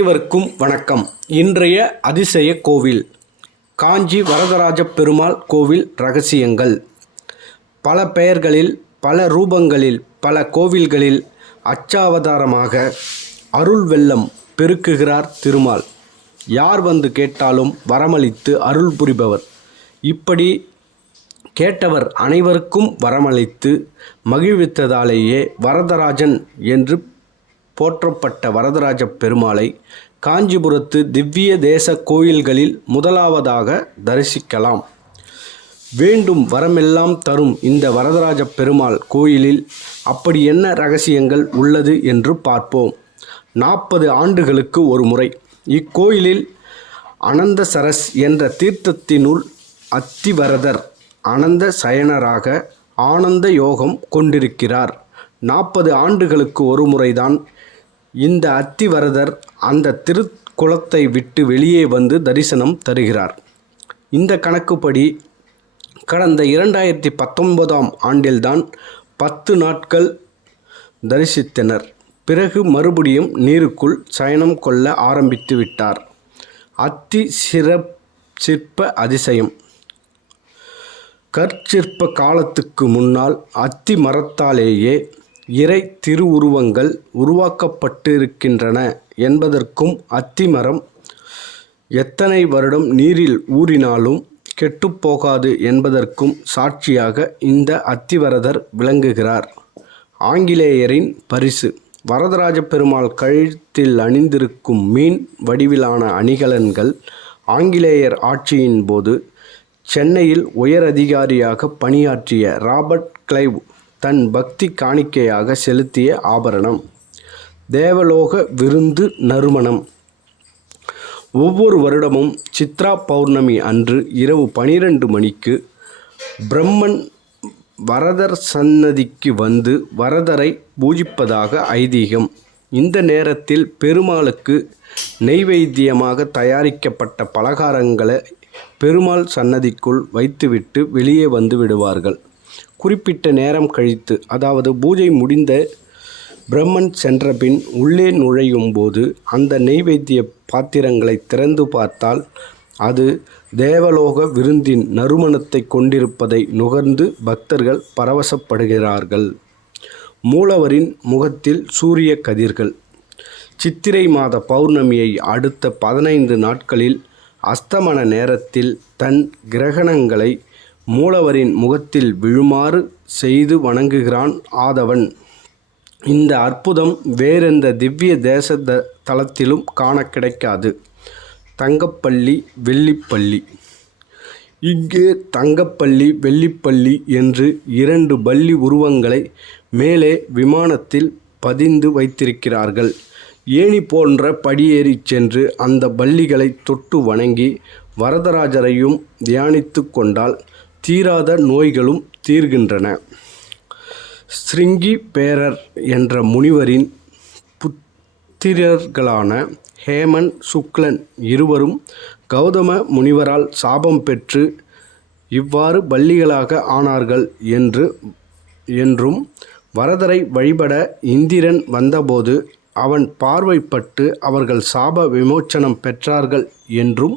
அனைவருக்கும் வணக்கம். இன்றைய அதிசய கோவில் காஞ்சி வரதராஜ பெருமாள் கோவில் ரகசியங்கள். பல பெயர்களில் பல ரூபங்களில் பல கோவில்களில் அச்சாவதாரமாக அருள் வெள்ளம் பெருக்குகிறார் திருமால். யார் வந்து கேட்டாலும் வரமளித்து அருள் புரிபவர். இப்படி கேட்டவர் அனைவருக்கும் வரமளித்து மகிழ்வித்ததாலேயே வரதராஜன் என்று போற்றப்பட்ட வரதராஜ பெருமாளை காஞ்சிபுரத்து திவ்ய தேச கோயில்களில் முதலாவதாக தரிசிக்கலாம். வேண்டும் வரமெல்லாம் தரும் இந்த வரதராஜ பெருமாள் கோயிலில் அப்படி என்ன ரகசியங்கள் உள்ளது என்று பார்ப்போம். நாற்பது ஆண்டுகளுக்கு ஒரு முறை. இக்கோயிலில் அனந்த சரஸ் என்ற தீர்த்தத்தினுள் அத்திவரதர் அனந்த சயனராக ஆனந்த யோகம் கொண்டிருக்கிறார். நாற்பது ஆண்டுகளுக்கு ஒரு முறைதான் இந்த அத்திவரதர் அந்த திருக்குளத்தை விட்டு வெளியே வந்து தரிசனம் தருகிறார். இந்த கணக்குப்படி கடந்த இரண்டாயிரத்தி பத்தொன்பதாம் ஆண்டில்தான் பத்து நாட்கள் தரிசித்தனர். பிறகு மறுபடியும் நீருக்குள் சயனம் கொள்ள ஆரம்பித்து விட்டார். அத்தி சிறப் சிற்ப அதிசயம். கற்சிற்ப காலத்துக்கு முன்னால் அத்தி மரத்தாலேயே இறை திருவுருவங்கள் உருவாக்கப்பட்டிருக்கின்றன என்பதற்கும் அத்திமரம் எத்தனை வருடம் நீரில் ஊறினாலும் கெட்டுப்போகாது என்பதற்கும் சாட்சியாக இந்த அத்திவரதர் விளங்குகிறார். ஆங்கிலேயரின் பரிசு. வரதராஜ பெருமாள் கழுத்தில் அணிந்திருக்கும் மீன் வடிவிலான அணிகலன்கள் ஆங்கிலேயர் ஆட்சியின் போது சென்னையில் உயரதிகாரியாக பணியாற்றிய ராபர்ட் கிளைவ் தன் பக்தி காணிக்கையாக செலுத்திய ஆபரணம். தேவலோக விருந்து நறுமணம். ஒவ்வொரு வருடமும் சித்ரா பௌர்ணமி அன்று இரவு பனிரெண்டு மணிக்கு பிரம்மன் வரதர் சன்னதிக்கு வந்து வரதரை பூஜிப்பதாக ஐதீகம். இந்த நேரத்தில் பெருமாளுக்கு நெய்வேத்தியமாக தயாரிக்கப்பட்ட பலகாரங்களை பெருமாள் சன்னதிக்குள் வைத்துவிட்டு வெளியே வந்து விடுவார்கள். குறிப்பிட்ட நேரம் கழித்து அதாவது பூஜை முடிந்த பிரம்மன் சென்றபின் உள்ளே நுழையும் போது அந்த நெய்வேத்திய பாத்திரங்களை திறந்து பார்த்தால் அது தேவலோக விருந்தின் நறுமணத்தை கொண்டிருப்பதை நுகர்ந்து பக்தர்கள் பரவசப்படுகிறார்கள். மூலவரின் முகத்தில் சூரிய கதிர்கள். சித்திரை மாத பௌர்ணமியை அடுத்த பதினைந்து நாட்களில் அஸ்தமன நேரத்தில் தன் கிரகணங்களை மூலவரின் முகத்தில் விழுமாறு செய்து வணங்குகிறான் ஆதவன். இந்த அற்புதம் வேறெந்த திவ்ய தேச த தலத்திலும் காண கிடைக்காது. தங்கப்பள்ளி வெள்ளிப்பள்ளி. இங்கே தங்கப்பள்ளி வெள்ளிப்பள்ளி என்று இரண்டு பள்ளி உருவங்களை மேலே விமானத்தில் பதிந்து வைத்திருக்கிறார்கள். ஏணி போன்ற படியேறி சென்று அந்த பள்ளிகளை தொட்டு வணங்கி வரதராஜரையும் தியானித்து கொண்டால் தீராத நோய்களும் தீர்கின்றன. ஸ்ருங்கி பேரர் என்ற முனிவரின் புத்திரர்களான ஹேமன் சுக்லன் இருவரும் கௌதம முனிவரால் சாபம் பெற்று இவ்வாறு பள்ளிகளாக ஆனார்கள் என்று என்றும் வரதரை வழிபட இந்திரன் வந்தபோது அவன் பார்வைப்பட்டு அவர்கள் சாப விமோச்சனம் பெற்றார்கள் என்றும்